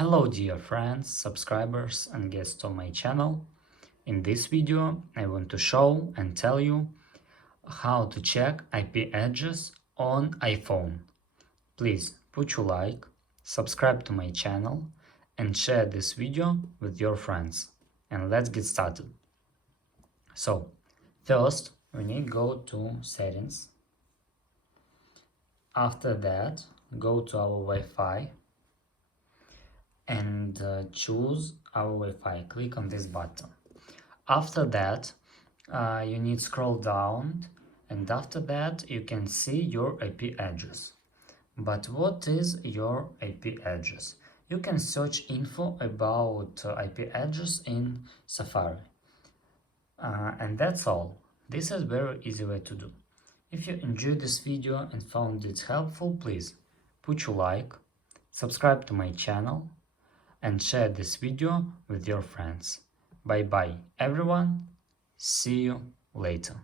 Hello dear friends, subscribers and guests on my channel. In this video I want to show and tell you how to check IP address on iPhone. Please put your like, subscribe to my channel and share this video with your friends. And let's get started. So first we need to go to settings. After that go to our Wi-Fi and choose our Wi-Fi. Click on this button. After that you need scroll down, and after that you can see your IP address. But what is your IP address? You can search info about IP address in Safari. And that's all. This is very easy way to do. If you enjoyed this video and found it helpful, please put your like, subscribe to my channel and share this video with your friends. Bye bye everyone, see you later.